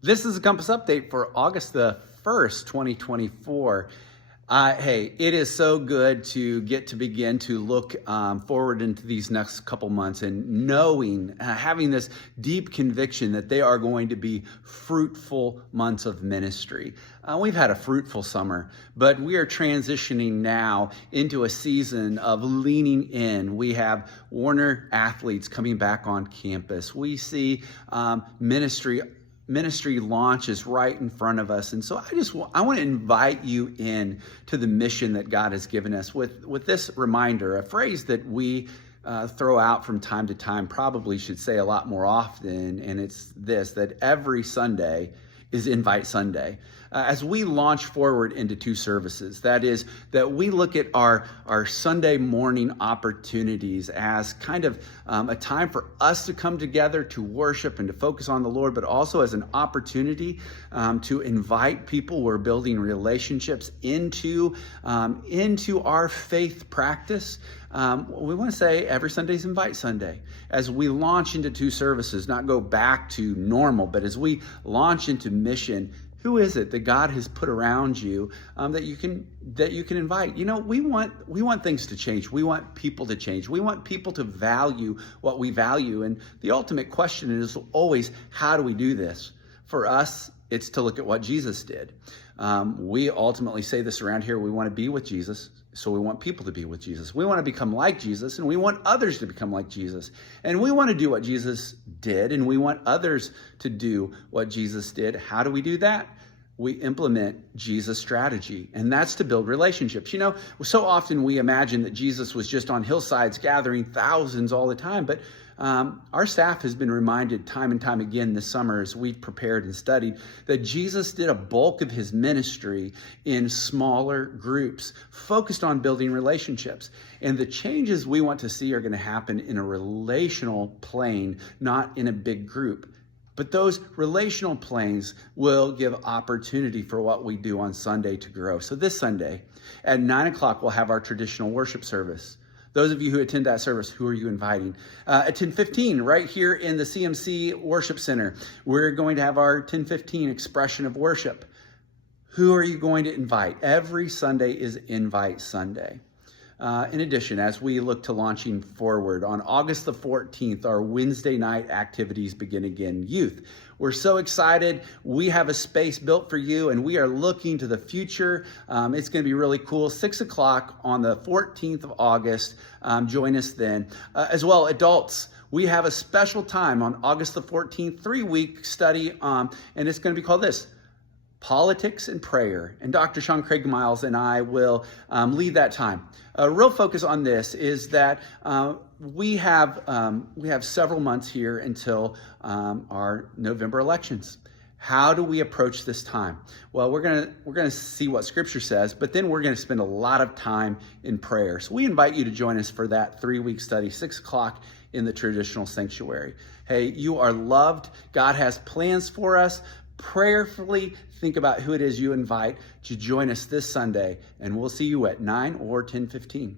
This is a Compass update for August the 1st, 2024. Hey, it is so good to get to begin to look forward into these next couple months and knowing, having this deep conviction that they are going to be fruitful months of ministry. We've had a fruitful summer, but we are transitioning now into a season of leaning in. We have Warner athletes coming back on campus. We see ministry launches right in front of us. And so I want to invite you in to the mission that God has given us with this reminder, a phrase that we throw out from time to time, probably should say a lot more often. And it's this, that every Sunday is Invite Sunday. As we launch forward into two services, that is, that we look at our Sunday morning opportunities as kind of a time for us to come together to worship and to focus on the Lord, but also as an opportunity to invite people. We're building relationships into our faith practice. We want to say every Sunday is Invite Sunday. As we launch into two services, not go back to normal, but as we launch into mission, who is it that God has put around you that you can invite? You know, we want things to change. We want people to change. We want people to value what we value. And the ultimate question is always, how do we do this? For us, it's to look at what Jesus did. We ultimately say this around here, we want to be with Jesus, so we want people to be with Jesus. We want to become like Jesus, and we want others to become like Jesus. And we want to do what Jesus did, and we want others to do what Jesus did. How do we do that? We implement Jesus' strategy, and that's to build relationships. You know, so often we imagine that Jesus was just on hillsides gathering thousands all the time, but our staff has been reminded time and time again this summer as we've prepared and studied that Jesus did a bulk of his ministry in smaller groups, focused on building relationships. And the changes we want to see are going to happen in a relational plane, not in a big group. But those relational planes will give opportunity for what we do on Sunday to grow. So this Sunday at 9 o'clock, we'll have our traditional worship service. Those of you who attend that service, who are you inviting? At 10:15, right here in the CMC Worship Center, we're going to have our 10:15 expression of worship. Who are you going to invite? Every Sunday is Invite Sunday. In addition, as we look to launching forward, on August the 14th, our Wednesday night activities begin again. Youth, we're so excited. We have a space built for you, and we are looking to the future. It's going to be really cool. 6 o'clock on the 14th of August. Join us then. As well, adults, we have a special time on August the 14th, 3-week study, and it's going to be called this, Politics and Prayer. And Dr. Sean Craig Miles and I will lead that time. A real focus on this is that we have several months here until our November elections. How do we approach this time? Well, we're gonna see what Scripture says, but then we're gonna spend a lot of time in prayer. So we invite you to join us for that 3-week study, 6 o'clock in the traditional sanctuary. Hey, you are loved. God has plans for us. Prayerfully think about who it is you invite to join us this Sunday, and we'll see you at 9 or 10:15.